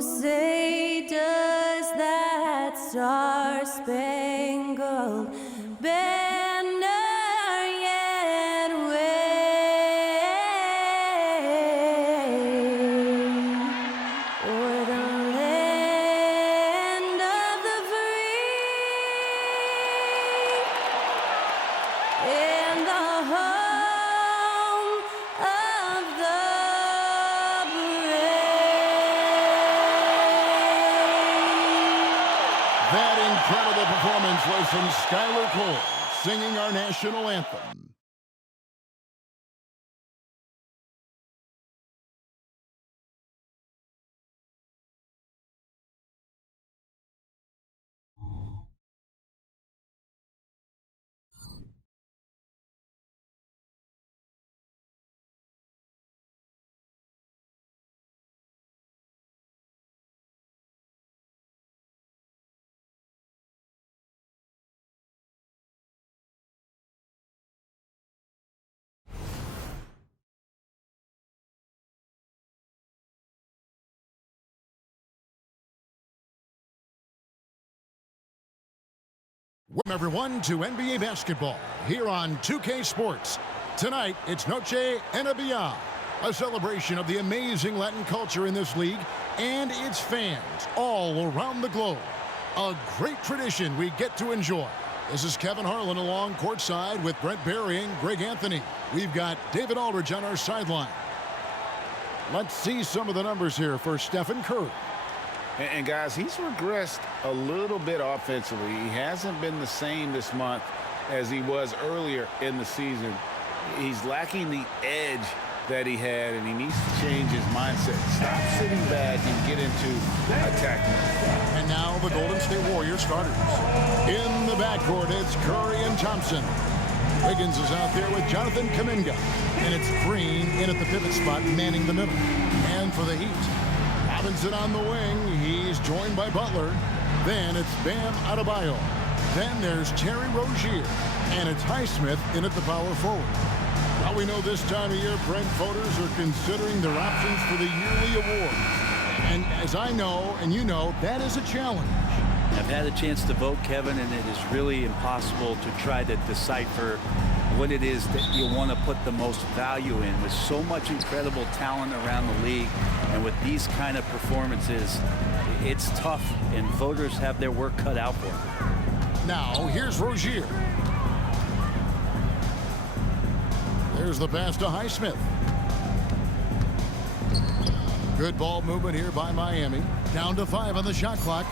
say does that star-spangled banner yet wave o'er the land of the free and the home of the That incredible performance was from Skylar Cole, singing our national anthem. Welcome everyone to NBA basketball here on 2K Sports. Tonight, it's Noche NBA, a celebration of the amazing Latin culture in this league and its fans all around the globe. A great tradition we get to enjoy. This is Kevin Harlan along courtside with Brent Barry and Greg Anthony. We've got David Aldridge on our sideline. Let's see some of the numbers here for Stephen Curry. And guys, he's regressed a little bit offensively. He hasn't been the same this month as he was earlier in the season. He's lacking the edge that he had, and he needs to change his mindset. Stop sitting back and get into attack. And now the Golden State Warriors starters. In the backcourt, it's Curry and Thompson. Wiggins is out there with Jonathan Kuminga. And it's Green in at the pivot spot, manning the middle. And for the Heat, Robinson on the wing. He's joined by Butler. Then it's Bam Adebayo. Then there's Terry Rozier. And it's Highsmith in at the power forward. Now we know this time of year, Brent, voters are considering their options for the yearly award. And as I know, and you know, that is a challenge. I've had a chance to vote, Kevin, and it is really impossible to try to decipher what it is that you want to put the most value in. With so much incredible talent around the league and with these kind of performances, it's tough, and voters have their work cut out for them. Now, here's Rozier. There's the pass to Highsmith. Good ball movement here by Miami. Down to 5 on the shot clock.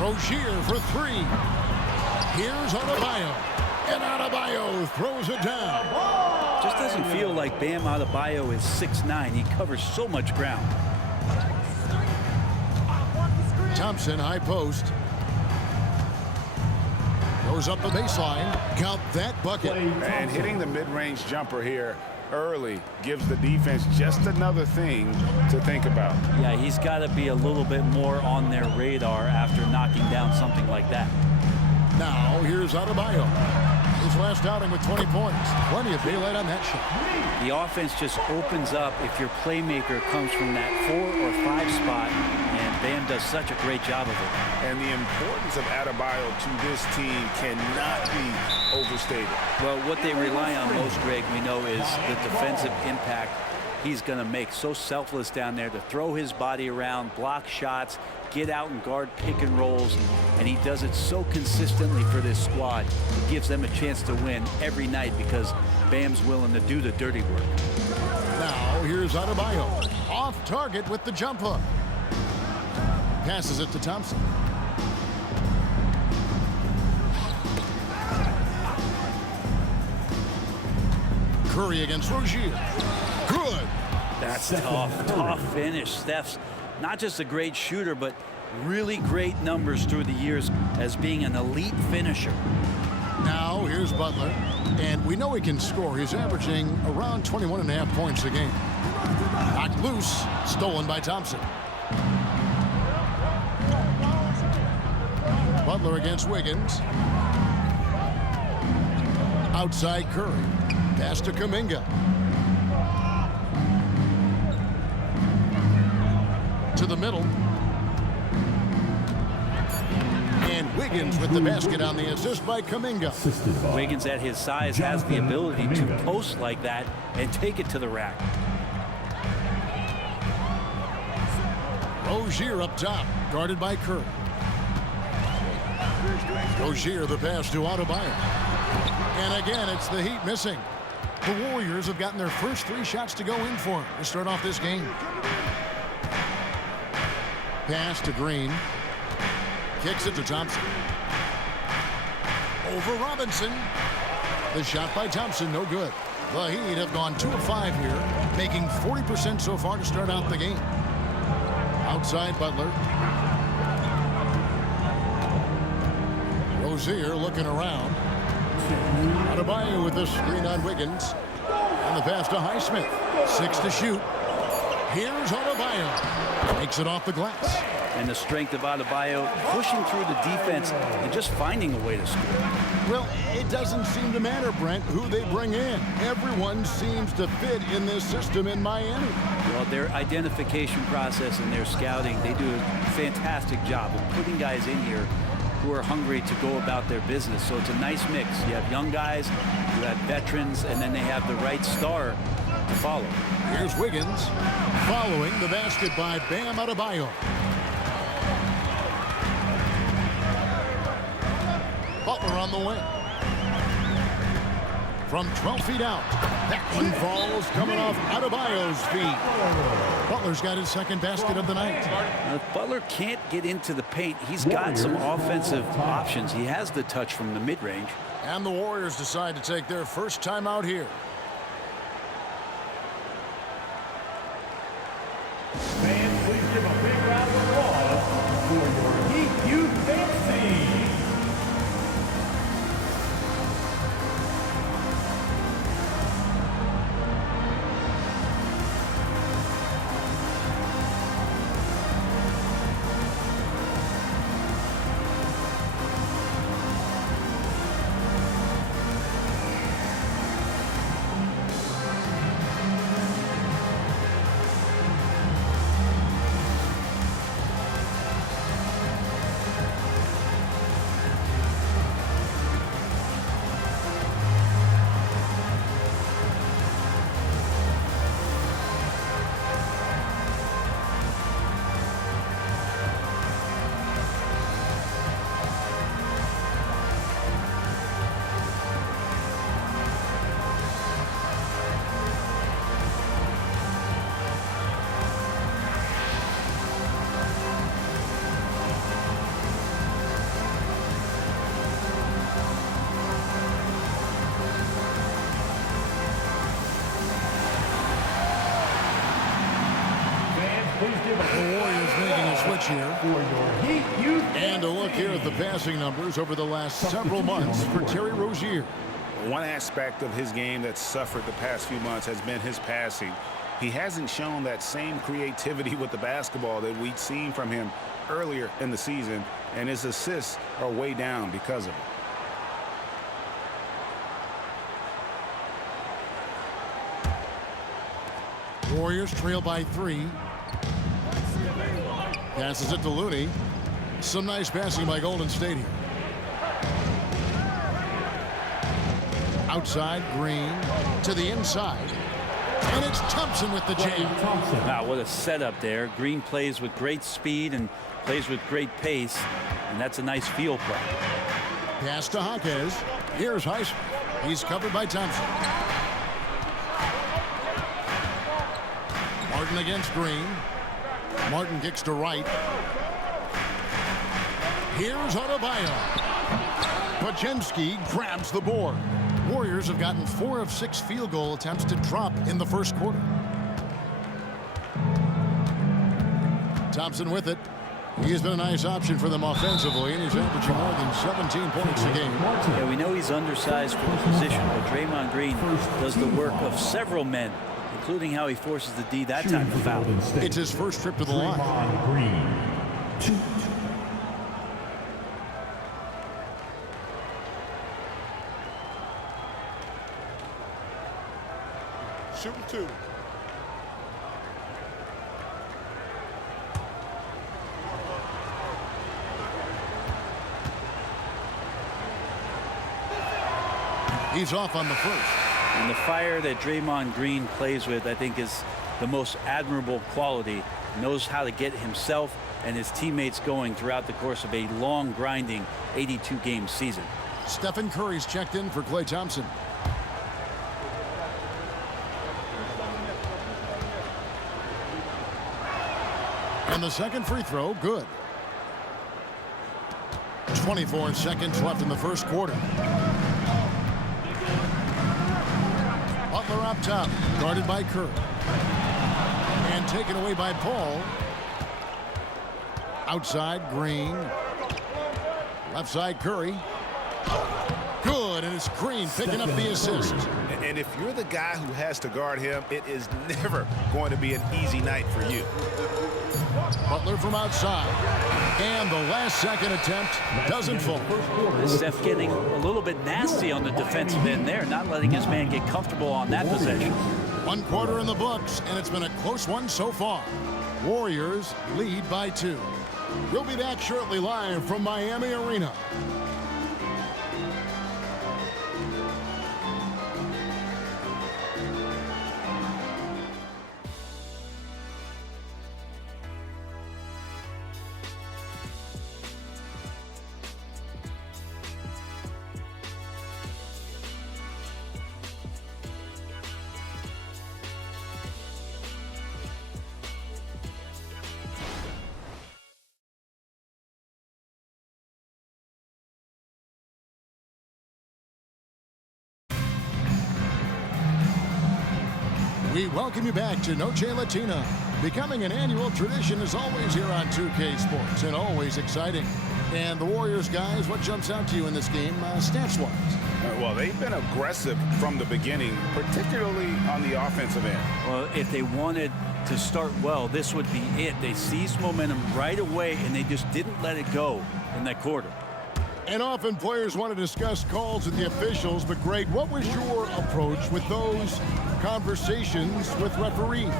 Rozier for 3. Here's Adebayo. And Adebayo throws it down. Just doesn't feel like Bam Adebayo is 6'9". He covers so much ground. Thompson, high post. Goes up the baseline. Count that bucket. And hitting the mid-range jumper here early gives the defense just another thing to think about. Yeah, he's got to be a little bit more on their radar after knocking down something like that. Now, here's Adebayo. His last outing with 20 points. Plenty of daylight on that shot. The offense just opens up if your playmaker comes from that 4 or 5 spot, and Bam does such a great job of it. And the importance of Adebayo to this team cannot be overstated. Well, what they rely on most, Greg, we know, is the defensive impact he's going to make. So selfless down there to throw his body around, block shots, get out and guard pick and rolls, and he does it so consistently for this squad. It gives them a chance to win every night because Bam's willing to do the dirty work. Now, here's Adebayo. Off target with the jump hook. Passes it to Thompson. Curry against Rozier. Good. That's tough finish. Steph's not just a great shooter, but really great numbers through the years as being an elite finisher. Now, here's Butler. And we know he can score. He's averaging around 21.5 points a game. Knocked loose. Stolen by Thompson. Butler against Wiggins. Outside Curry. Pass to Kuminga. to the middle. And Wiggins with the basket on the assist by Kuminga. Wiggins at his size has the ability to post like that and take it to the rack. Rozier up top, guarded by Kerr. Rozier the pass to Adebayo. And again, it's the Heat missing. The Warriors have gotten their first 3 shots to go in for him to start off this game. Pass to Green. Kicks it to Thompson. Over Robinson. The shot by Thompson, no good. The Heat have gone 2 of 5 here, making 40% so far to start out the game. Outside Butler. Rozier looking around. Adebayo with the screen on Wiggins. And the pass to Highsmith. 6 to shoot. Here's Adebayo. Takes it off the glass. And the strength of Adebayo pushing through the defense and just finding a way to score. Well, it doesn't seem to matter, Brent, who they bring in. Everyone seems to fit in this system in Miami. Well, their identification process and their scouting, they do a fantastic job of putting guys in here who are hungry to go about their business. So it's a nice mix. You have young guys, you have veterans, and then they have the right star to follow. Here's Wiggins following the basket by Bam Adebayo. Butler on the wing. From 12 feet out. That one falls coming off Adebayo's feet. Butler's got his second basket of the night. Now, if Butler can't get into the paint, he's got some offensive options. He has the touch from the mid-range. And the Warriors decide to take their first time out here. Fans, please give a big round of applause for your Heat Youth Fantasy. The Warriors making a switch here. For your Heat Youth And a look here at the passing numbers over the last several months for Terry Rozier. One aspect of his game that's suffered the past few months has been his passing. He hasn't shown that same creativity with the basketball that we'd seen from him earlier in the season, and his assists are way down because of it. Warriors trail by 3. Passes it to Looney. Some nice passing by Golden State here. Outside, Green to the inside. And it's Thompson with the jam. Wow, what a setup there. Green plays with great speed and plays with great pace, and that's a nice field play. Pass to Hawkes. Here's Highsmith. He's covered by Thompson. Martin against Green. Martin kicks to right. Here's Adebayo. Pachinski grabs the board. Warriors have gotten 4 of 6 field goal attempts to drop in the first quarter. Thompson with it. He's been a nice option for them offensively, and he's averaging more than 17 points a game. Yeah, we know he's undersized for the position, but Draymond Green does the work of several men, including how he forces the D that time to foul. It's his first trip to the line. Draymond Green. Shooting 2. He's off on the first. And the fire that Draymond Green plays with, I think, is the most admirable quality. Knows how to get himself and his teammates going throughout the course of a long, grinding 82-game season. Stephen Curry's checked in for Klay Thompson. And the second free throw, good. 24 seconds left in the first quarter. Butler up top, guarded by Curry. And taken away by Paul. Outside, Green. Left side, Curry. Good, and it's Green picking up the assist. And if you're the guy who has to guard him, it is never going to be an easy night for you. Butler from outside. And the last second attempt doesn't fall. Steph getting a little bit nasty on the defensive end there, not letting his man get comfortable on that possession. 1 quarter in the books, and it's been a close one so far. Warriors lead by 2. We'll be back shortly live from Miami Arena. We welcome you back to Noche Latina. Becoming an annual tradition is always here on 2K Sports and always exciting. And the Warriors, guys, what jumps out to you in this game stats-wise? Well, they've been aggressive from the beginning, particularly on the offensive end. Well, if they wanted to start well, this would be it. They seized momentum right away, and they just didn't let it go in that quarter. And often players want to discuss calls with the officials, but Greg, what was your approach with those conversations with referees?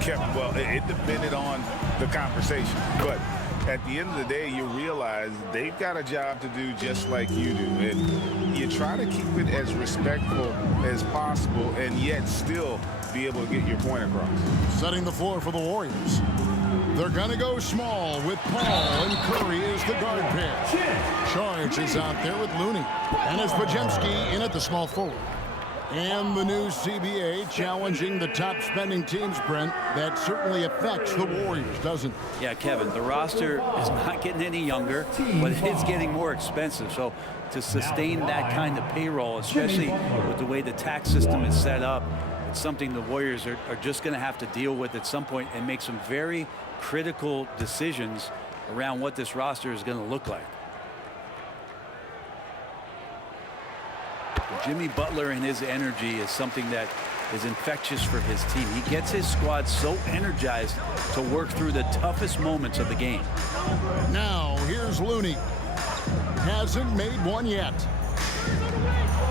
Kevin, well, it depended on the conversation, but at the end of the day, you realize they've got a job to do just like you do, and you try to keep it as respectful as possible and yet still be able to get your point across. Setting the floor for the Warriors. They're going to go small with Paul and Curry as the guard pair. Charge is out there with Looney. And it's Podziemski in at the small forward. And the new CBA challenging the top spending teams, Brent. That certainly affects the Warriors, doesn't it? Yeah, Kevin, the roster is not getting any younger, but it's getting more expensive. So to sustain that kind of payroll, especially with the way the tax system is set up, it's something the Warriors are just going to have to deal with at some point and make some very critical decisions around what this roster is going to look like. Jimmy Butler and his energy is something that is infectious for his team. He gets his squad so energized to work through the toughest moments of the game. Now, here's Looney. Hasn't made one yet.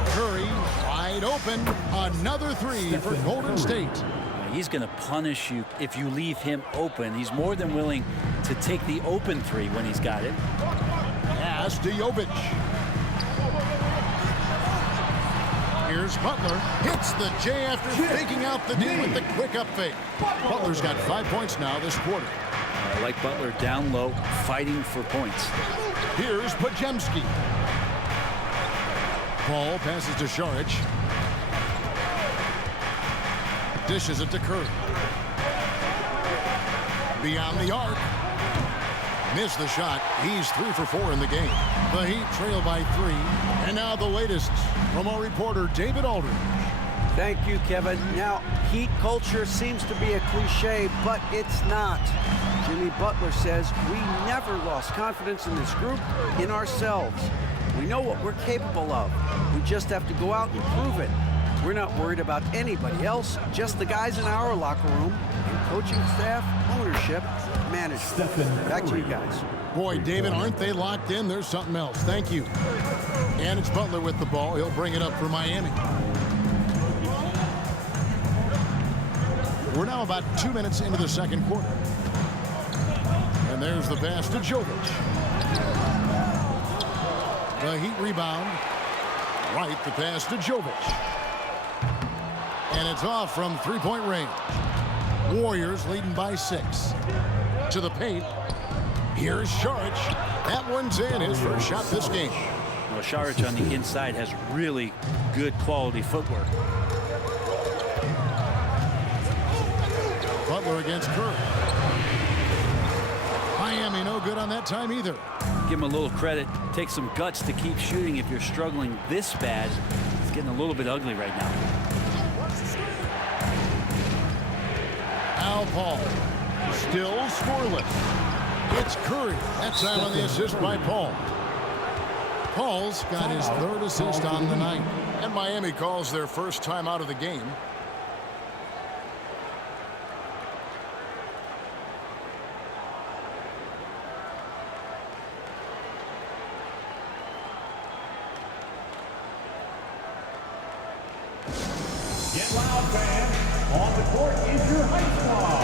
Curry wide open. Another three for Golden State. He's going to punish you if you leave him open. He's more than willing to take the open three when he's got it. Pass to Jovic. Here's Butler. Hits the J after faking out the D with the quick up fake. Butler's got 5 points now this quarter. I like Butler down low, fighting for points. Here's Podziemski. Paul passes to Šarić. Dishes it to Curry. Beyond the arc. Missed the shot. He's 3 for 4 in the game. The Heat trail by 3. And now the latest from our reporter, David Aldridge. Thank you, Kevin. Now, Heat culture seems to be a cliche, but it's not. Jimmy Butler says we never lost confidence in this group, in ourselves. We know what we're capable of. We just have to go out and prove it. We're not worried about anybody else, just the guys in our locker room, and coaching staff, ownership, management. Back to you guys. Boy, David, aren't they locked in? There's something else. Thank you. And it's Butler with the ball. He'll bring it up for Miami. We're now about 2 minutes into the second quarter. And there's the pass to Jovic. The Heat rebound. Right, the pass to Jovic. And it's off from three-point range. Warriors leading by 6. To the paint. Here's Šarić. That one's in, his first shot this game. Well, Šarić on the inside has really good quality footwork. Butler against Curry. Miami no good on that time either. Give him a little credit. Take some guts to keep shooting if you're struggling this bad. It's getting a little bit ugly right now. Al Paul. Still scoreless. It's Curry. That time on the assist by Paul. Paul's got his third assist on the night. And Miami calls their first time out of the game. Get loud, fans. On the court is your high squad.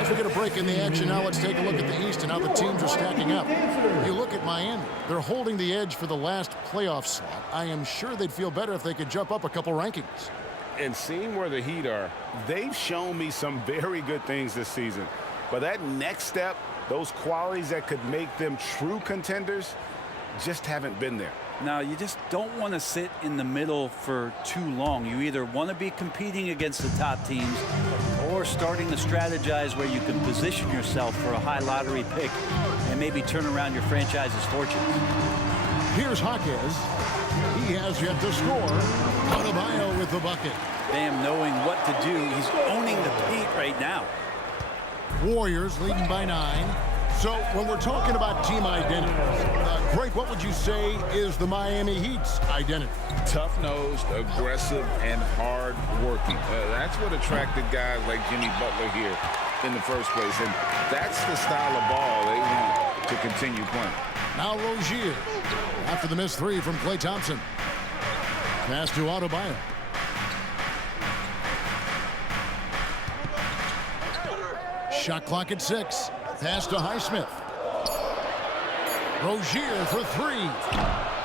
As we get a break in the action now, let's take a look at the East and how the teams are stacking up. You look at Miami. They're holding the edge for the last playoff slot. I am sure they'd feel better if they could jump up a couple rankings. And seeing where the Heat are, they've shown me some very good things this season. But that next step, those qualities that could make them true contenders, just haven't been there. Now, you just don't want to sit in the middle for too long. You either want to be competing against the top teams or starting to strategize where you can position yourself for a high lottery pick and maybe turn around your franchise's fortunes. Here's Jaquez. He has yet to score. Adebayo with the bucket. Bam knowing what to do. He's owning the paint right now. Warriors leading by 9. So when we're talking about team identity, Greg, what would you say is the Miami Heat's identity? Tough-nosed, aggressive, and hard-working. That's what attracted guys like Jimmy Butler here in the first place. And that's the style of ball they want to continue playing. Now Rozier after the missed three from Klay Thompson. Pass to Adebayo. Shot clock at 6. Pass to Highsmith. Rozier for 3.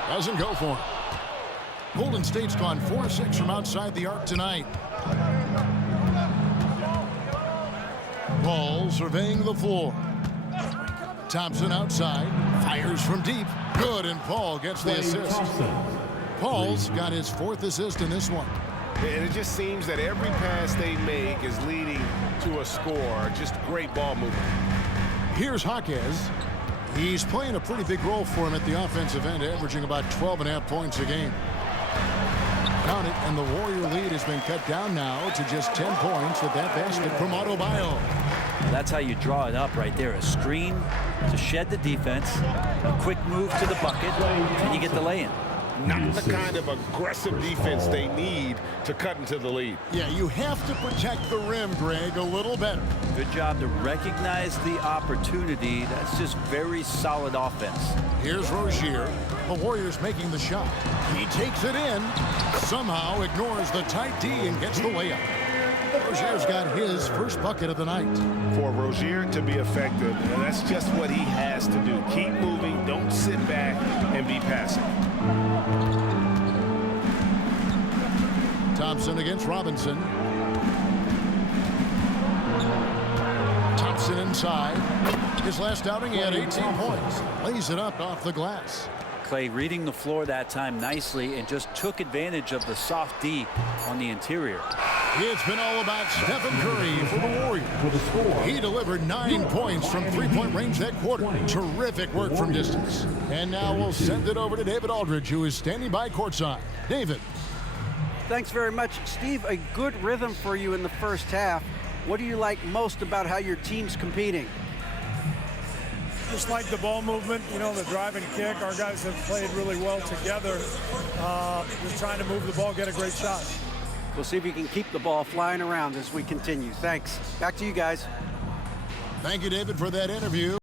Doesn't go for him. Golden State's gone 4-6 from outside the arc tonight. Ball surveying the floor. Thompson outside. Fires from deep. Good, and Paul gets the assist. Paul's got his 4th assist in this one. And it just seems that every pass they make is leading to a score. Just great ball movement. Here's Jaquez. He's playing a pretty big role for him at the offensive end, averaging about 12.5 points a game. Count it, and the Warrior lead has been cut down now to just 10 points with that basket from Adebayo. That's how you draw it up right there. A screen to shed the defense, a quick move to the bucket, and you get the lay-in. Not the kind of aggressive defense they need to cut into the lead. Yeah, you have to protect the rim, Greg, a little better. Good job to recognize the opportunity. That's just very solid offense. Here's Rozier. The Warriors making the shot. He takes it in. Somehow ignores the tight D and gets the layup. Rozier's got his first bucket of the night. For Rozier to be effective, and that's just what he has to do. Keep moving, don't sit back and be passive. Thompson against Robinson. Thompson inside. His last outing, he had 18 points. Lays it up off the glass. Clay reading the floor that time nicely and just took advantage of the soft D on the interior. It's been all about Stephen Curry for the Warriors. He delivered 9 points from three-point range that quarter. Terrific work from distance. And now we'll send it over to David Aldridge, who is standing by courtside. David. Thanks very much, Steve. A good rhythm for you in the first half. What do you like most about how your team's competing? Just like the ball movement, you know, the drive and kick. Our guys have played really well together. Just trying to move the ball, get a great shot. We'll see if you can keep the ball flying around as we continue. Thanks. Back to you guys. Thank you, David, for that interview.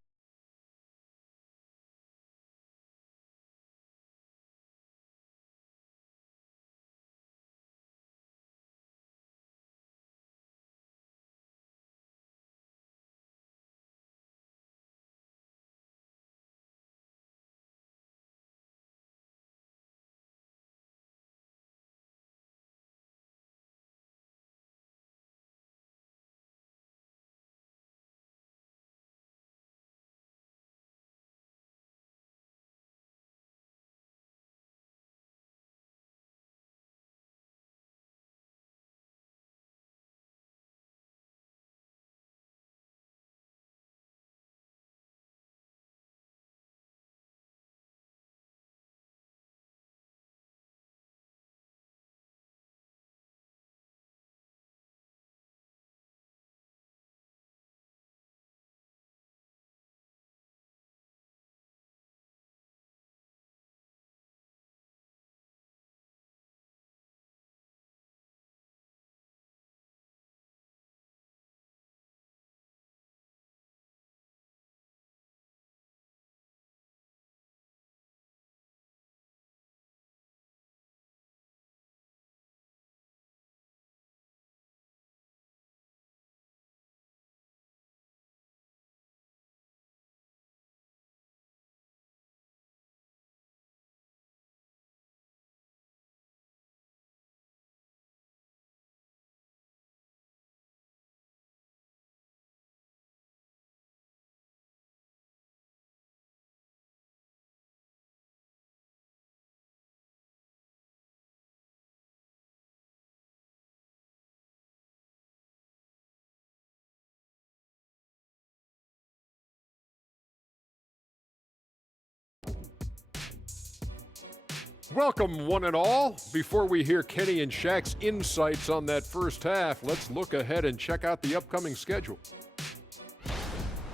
Welcome, one and all. Before we hear Kenny and Shaq's insights on that first half, let's look ahead and check out the upcoming schedule.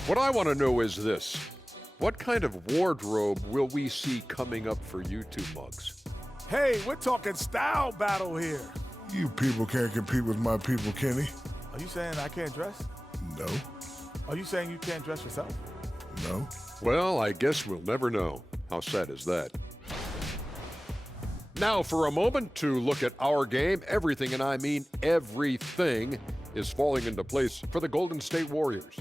What I want to know is this. What kind of wardrobe will we see coming up for you two mugs? Hey, we're talking style battle here. You people can't compete with my people, Kenny. Are you saying I can't dress? No, Are you saying you can't dress yourself? no. Well, I guess we'll never know. How sad is that? Now, for a moment, to look at our game. Everything, and I mean everything, is falling into place for the Golden State Warriors.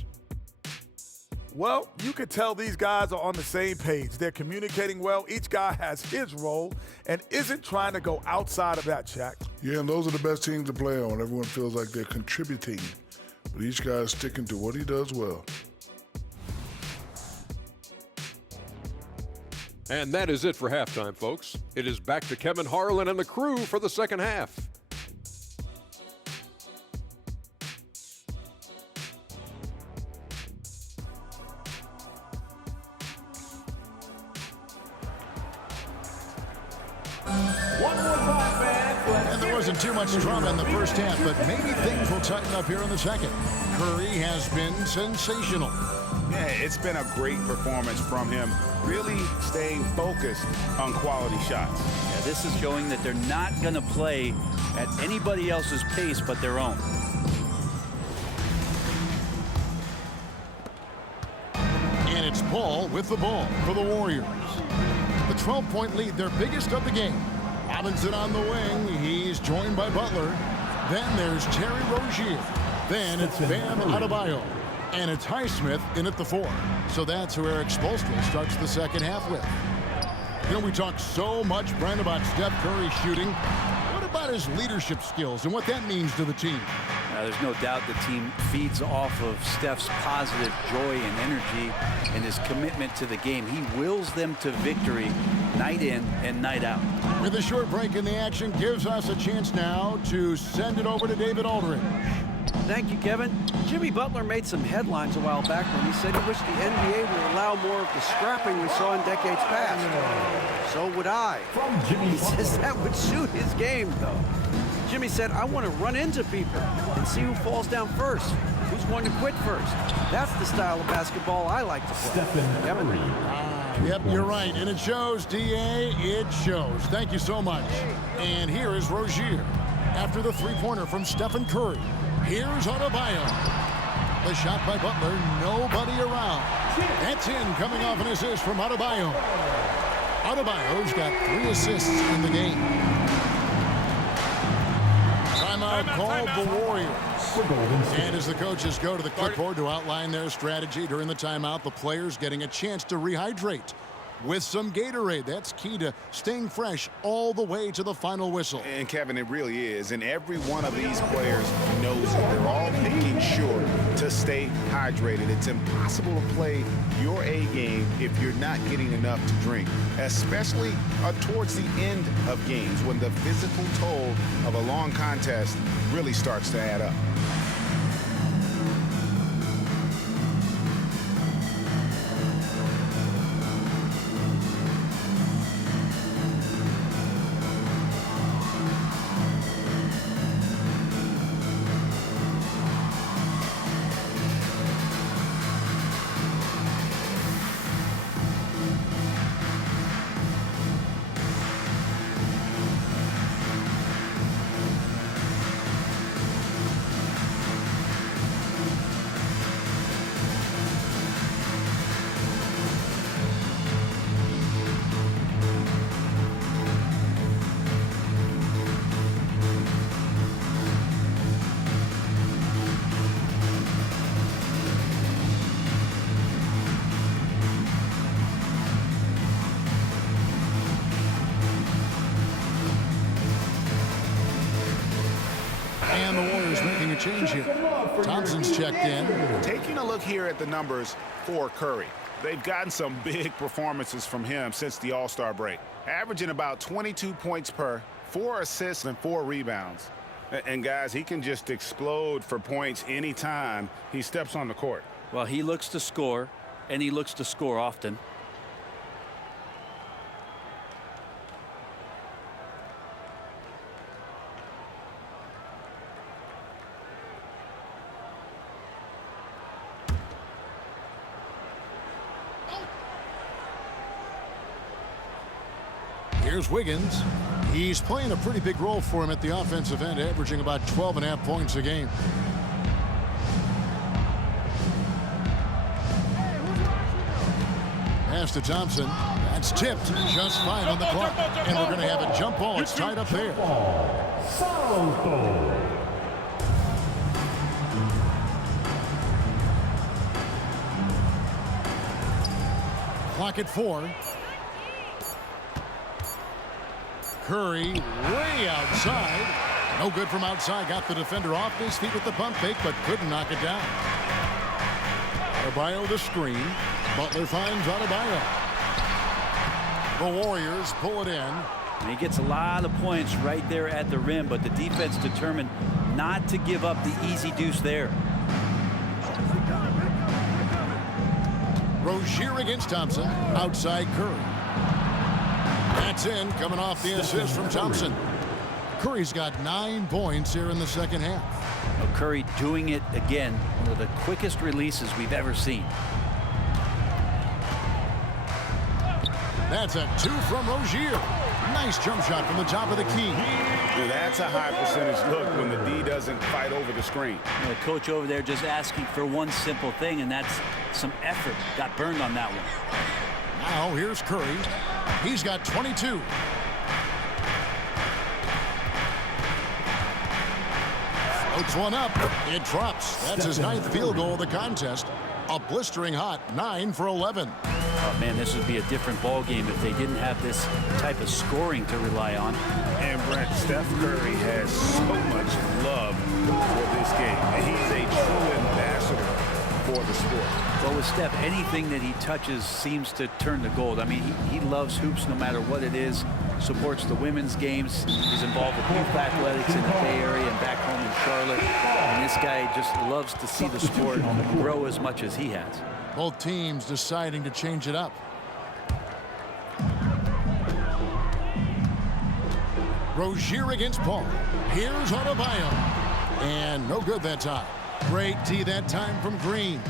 Well, you can tell these guys are on the same page. They're communicating well. Each guy has his role and isn't trying to go outside of that, Shaq. Yeah, and those are the best teams to play on. Everyone feels like they're contributing, but each guy is sticking to what he does well. And that is it for halftime, folks. It is back to Kevin Harlan and the crew for the second half. And there wasn't too much drama in the first half, but maybe things will tighten up here in the second. Curry has been sensational. Yeah, it's been a great performance from him, really staying focused on quality shots. Yeah, this is showing that they're not going to play at anybody else's pace but their own. And it's Paul with the ball for the Warriors. The 12-point lead, their biggest of the game. Robinson on the wing. He's joined by Butler. Then there's Terry Rozier. Then it's Bam Adebayo. And it's Highsmith in at the 4. So that's who Eric Spoelstra starts the second half with. You know, we talk so much, Brent, about Steph Curry shooting. What about his leadership skills and what that means to the team? There's no doubt the team feeds off of Steph's positive joy and energy and his commitment to the game. He wills them to victory night in and night out. With a short break in the action, gives us a chance now to send it over to David Aldridge. Thank you, Kevin. Jimmy Butler made some headlines a while back when he said he wished the NBA would allow more of the scrapping we saw in decades past. So would I. He says that would suit his game, though. Jimmy said, I want to run into people and see who falls down first, who's going to quit first. That's the style of basketball I like to play. Kevin? Yep, you're right. And it shows, D.A. It shows. Thank you so much. And here is Rozier. After the three-pointer from Stephen Curry. Here's Adebayo. The shot by Butler. Nobody around. That's in, coming off an assist from Adebayo. Adebayo's got 3 assists in the game. Timeout called the Warriors. And as the coaches go to the clipboard to outline their strategy during the timeout, the players getting a chance to rehydrate with some Gatorade. That's key to staying fresh all the way to the final whistle. And Kevin, it really is. And every one of these players knows it. They're all making sure to stay hydrated. It's impossible to play your A game if you're not getting enough to drink, especially towards the end of games when the physical toll of a long contest really starts to add up. And the Warriors making a change here. Thompson's checked in. Taking a look here at the numbers for Curry. They've gotten some big performances from him since the All-Star break. Averaging about 22 points per, 4 assists and 4 rebounds. And guys, he can just explode for points anytime he steps on the court. Well, he looks to score, and he looks to score often. Here's Wiggins. He's playing a pretty big role for him at the offensive end, averaging about 12.5 points a game. Pass to Thompson. That's tipped. Just 5 on the clock. And we're going to have a jump ball. It's tied up there. Clock at 4. Curry way outside. No good from outside. Got the defender off his feet with the pump fake, but couldn't knock it down. Adebayo the screen. Butler finds Adebayo. The Warriors pull it in. And he gets a lot of points right there at the rim, but the defense determined not to give up the easy deuce there. Rozier against Thompson. Outside Curry. That's in, coming off the assist from Thompson. Curry's got 9 points here in the second half. Now Curry doing it again. One of the quickest releases we've ever seen. That's a 2 from Rozier. Nice jump shot from the top of the key. That's a high percentage look when the D doesn't fight over the screen. The coach over there just asking for one simple thing, and that's some effort. Got burned on that one. Now here's Curry. He's got 22. Floats one up. It drops. That's his 9th field goal of the contest. A blistering hot 9 for 11. Oh, man, this would be a different ball game if they didn't have this type of scoring to rely on. And Brent, Steph Curry has so much love for this game. And he's a true ambassador for the sport. Well, with Steph, anything that he touches seems to turn to gold. I mean, he loves hoops no matter what it is, supports the women's games. He's involved with youth athletics in the Bay Area and back home in Charlotte. And this guy just loves to see the sport grow as much as he has. Both teams deciding to change it up. Rozier against Paul. Here's Adebayo. And no good that time. Great D that time from Green.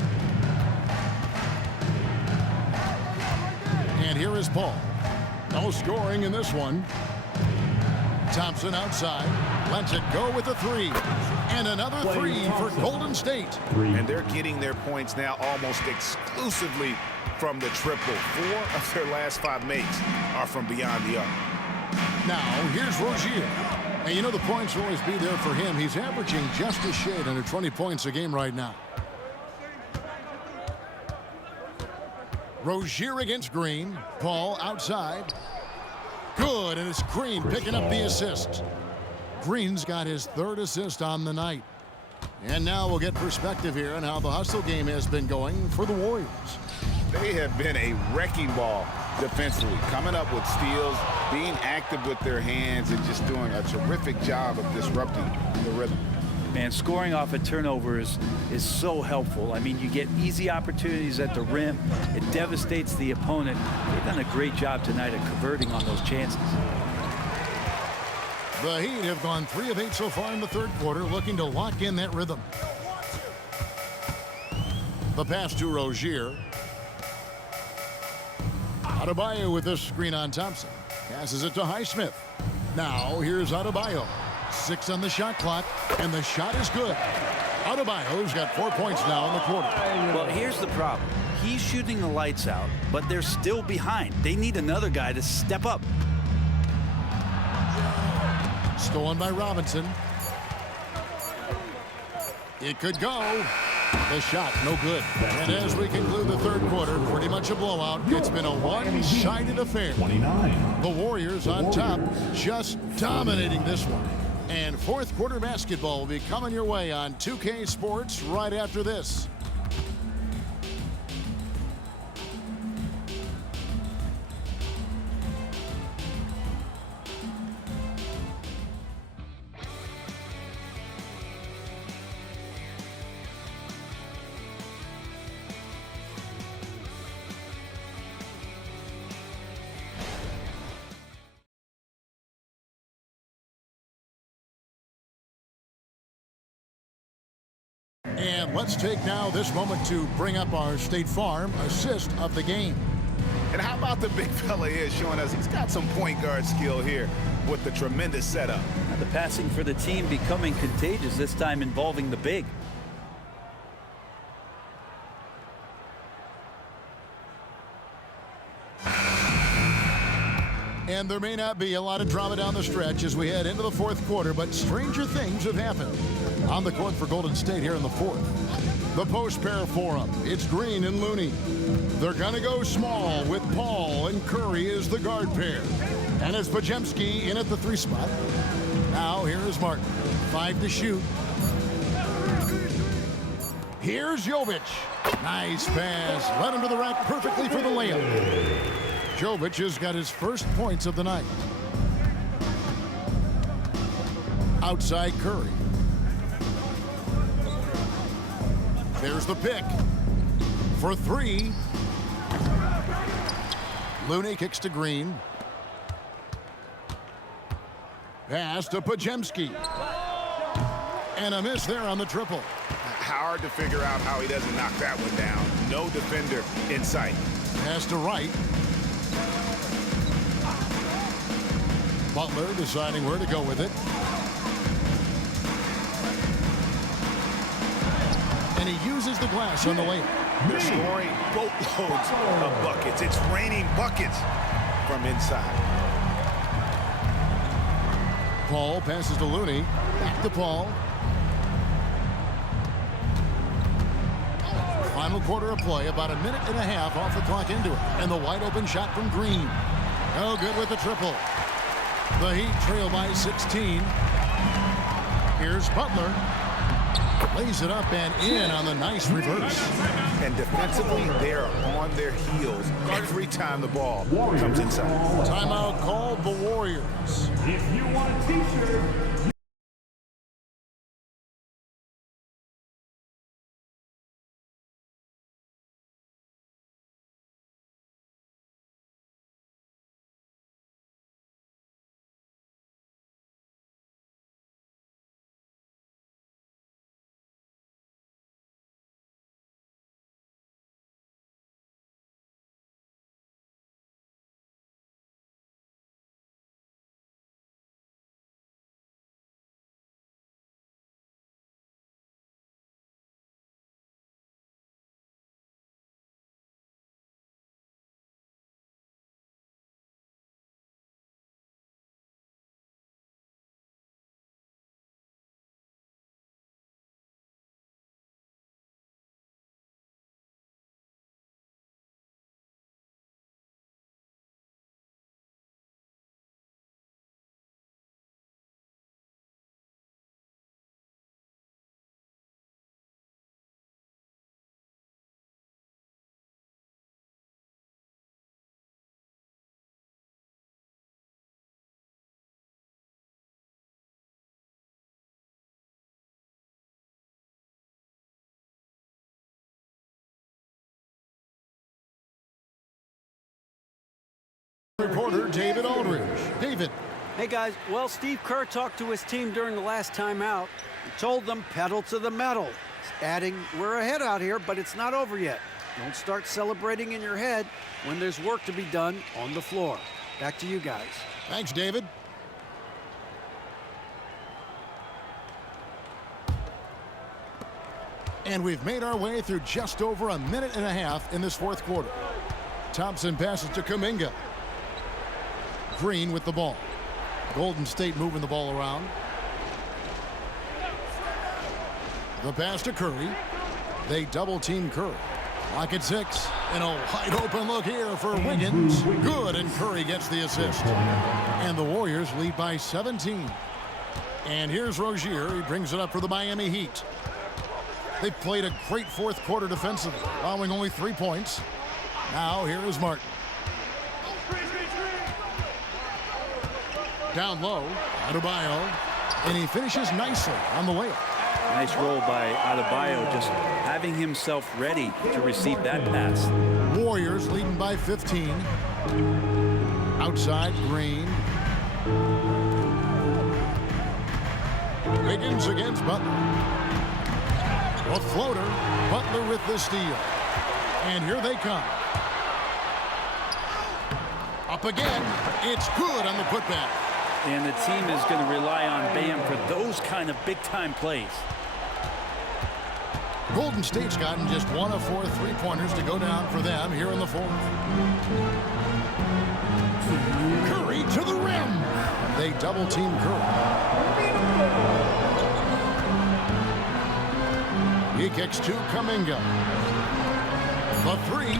And here is Paul. No scoring in this one. Thompson outside. Lets it go with a three. And another three for Golden State. And they're getting their points now almost exclusively from the triple. 4 of their last 5 makes are from beyond the arc. Now, here's Rozier. And you know the points will always be there for him. He's averaging just a shade under 20 points a game right now. Rozier against Green. Paul outside. Good, and it's Green picking up the assist. Green's got his 3rd assist on the night. And now we'll get perspective here on how the hustle game has been going for the Warriors. They have been a wrecking ball defensively, coming up with steals, being active with their hands, and just doing a terrific job of disrupting the rhythm. Man, scoring off a turnover is so helpful. I mean, you get easy opportunities at the rim. It devastates the opponent. They've done a great job tonight of converting on those chances. The Heat have gone 3 of 8 so far in the 3rd quarter, looking to lock in that rhythm. The pass to Rozier. Adebayo with this screen on Thompson. Passes it to Highsmith. Now here's Adebayo. 6 on the shot clock, and the shot is good. Adebayo's got 4 points now in the quarter. Well, here's the problem. He's shooting the lights out, but they're still behind. They need another guy to step up. Stolen by Robinson. It could go. The shot, no good. And as we conclude the 3rd quarter, pretty much a blowout. It's been a one-sided affair. 29. The Warriors on top, just dominating this one. And 4th quarter basketball will be coming your way on 2K Sports right after this. And let's take now this moment to bring up our State Farm assist of the game. And how about the big fella here showing us he's got some point guard skill here with the tremendous setup. The passing for the team becoming contagious, this time involving the big. And there may not be a lot of drama down the stretch as we head into the 4th quarter, but stranger things have happened. On the court for Golden State here in the 4th. The post pair for them. It's Green and Looney. They're going to go small with Paul and Curry as the guard pair. And it's Podziemski in at the 3 spot. Now here is Martin. 5 to shoot. Here's Jovic. Nice pass. Led him to the rack perfectly for the layup. Jovic has got his first points of the night. Outside Curry. There's the pick. For 3. Looney kicks to Green. Pass to Podziemski. And a miss there on the triple. Hard to figure out how he doesn't knock that one down. No defender in sight. Pass to Wright. Butler deciding where to go with it. And he uses the glass on the layup. They're scoring boatloads of buckets. It's raining buckets from inside. Paul passes to Looney. Back to Paul. Final quarter of play, about a minute and a half off the clock into it. And the wide open shot from Green. No good with the triple. The Heat trail by 16. Here's Butler. Lays it up and in on the nice reverse. And defensively, they're on their heels every time the ball comes inside. Timeout called the Warriors. If you want a t-shirt, Reporter David Aldridge. David. Hey guys, well, Steve Kerr talked to his team during the last timeout. He told them pedal to the metal, adding, we're ahead out here, but it's not over yet. Don't start celebrating in your head when there's work to be done on the floor. Back to you guys. Thanks, David. And we've made our way through just over a minute and a half in this fourth quarter. Thompson passes to Kuminga. Green with the ball. Golden State moving the ball around. The pass to Curry. They double-team Curry. Lock at 6. And a wide open look here for Wiggins. Good, and Curry gets the assist. And the Warriors lead by 17. And here's Rozier. He brings it up for the Miami Heat. They've played a great fourth quarter defensively, allowing only 3 points. Now here is Martin. Down low, Adebayo, and he finishes nicely on the layup. Nice roll by Adebayo, just having himself ready to receive that pass. Warriors leading by 15. Outside, Green. Wiggins against Butler. A floater, Butler with the steal. And here they come. Up again, it's good on the putback. And the team is going to rely on Bam for those kind of big-time plays. Golden State's gotten just 1 of 4 3-pointers to go down for them here in the fourth. Curry to the rim. They double-team Curry. He kicks to Kuminga. The 3.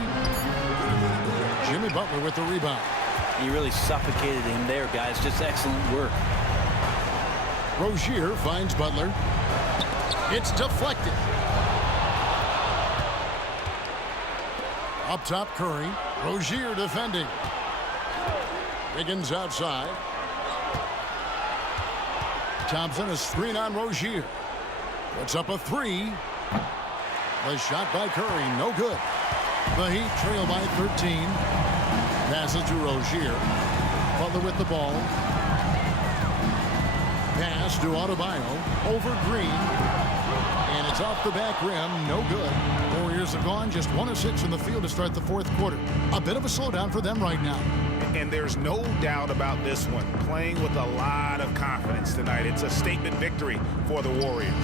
Jimmy Butler with the rebound. He really suffocated him there, guys. Just excellent work. Rozier finds Butler. It's deflected. Up top, Curry. Rozier defending. Wiggins outside. Thompson, a screen on Rozier. Puts up a 3. The shot by Curry, no good. The Heat trail by 13. Passes to Rozier. Butler with the ball. Pass to Adebayo. Over Green. And it's off the back rim. No good. Warriors have gone just 1 of 6 in the field to start the fourth quarter. A bit of a slowdown for them right now. And there's no doubt about this one. Playing with a lot of confidence tonight. It's a statement victory for the Warriors.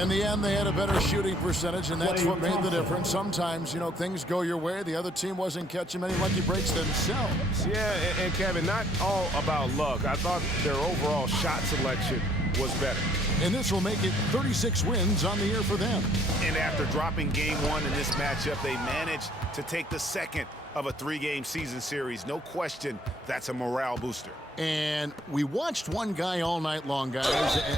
In the end, they had a better shooting percentage, and that's what made the difference. Sometimes, you know, things go your way. The other team wasn't catching many lucky breaks themselves. Yeah, and Kevin, not all about luck. I thought their overall shot selection was better. And this will make it 36 wins on the year for them. And after dropping game 1 in this matchup, they managed to take the second of a 3-game season series. No question, that's a morale booster. And we watched one guy all night long, guys,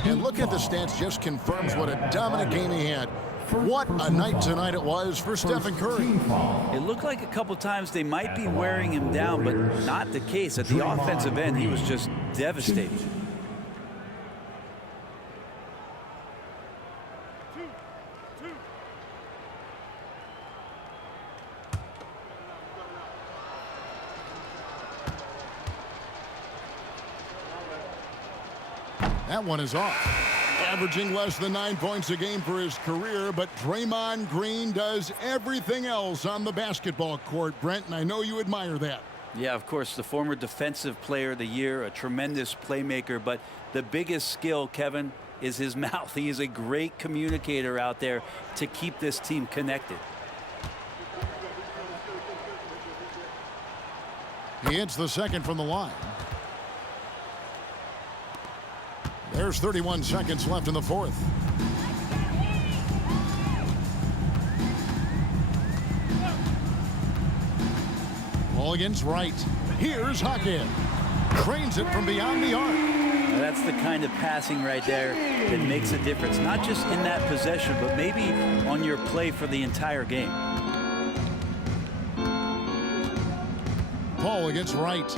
and look at the stats just confirms what a dominant game he had. What a night tonight it was for Stephen Curry. It looked like a couple times they might be wearing him down, but not the case. At the offensive end, he was just devastating. That one is off. Averaging less than 9 points a game for his career, but Draymond Green does everything else on the basketball court, Brent, and I know you admire that. Yeah, of course, the former Defensive Player of the Year, a tremendous playmaker, but the biggest skill, Kevin, is his mouth. He is a great communicator out there to keep this team connected. He hits the second from the line. There's 31 seconds left in the fourth. Ball against Wright. Here's Hackett. Cranes it from beyond the arc. Now that's the kind of passing right there that makes a difference, not just in that possession, but maybe on your play for the entire game. Paul against Wright.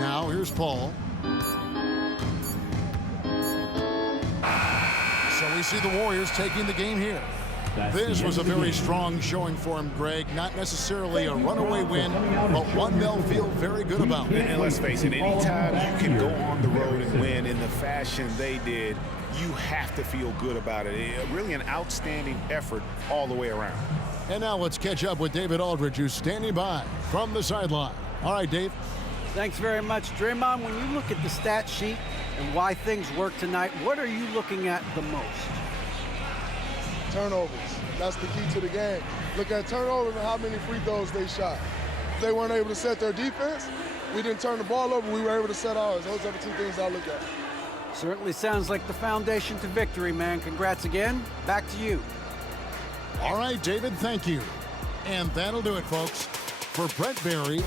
Now here's Paul. So we see the Warriors taking the game here. This was a very strong showing for him, Greg. Not necessarily a runaway win, but one they'll feel very good about. And let's face it, anytime you can go on the road and win in the fashion they did, you have to feel good about it. Really an outstanding effort all the way around. And now let's catch up with David Aldridge, who's standing by from the sideline. All right, Dave. Thanks very much, Draymond. When you look at the stat sheet and why things work tonight, what are you looking at the most? Turnovers. That's the key to the game. Look at turnovers and how many free throws they shot. If they weren't able to set their defense, we didn't turn the ball over, we were able to set ours. Those are the two things I look at. Certainly sounds like the foundation to victory, man. Congrats again. Back to you. All right, David, thank you. And that'll do it, folks. For Brent Barry.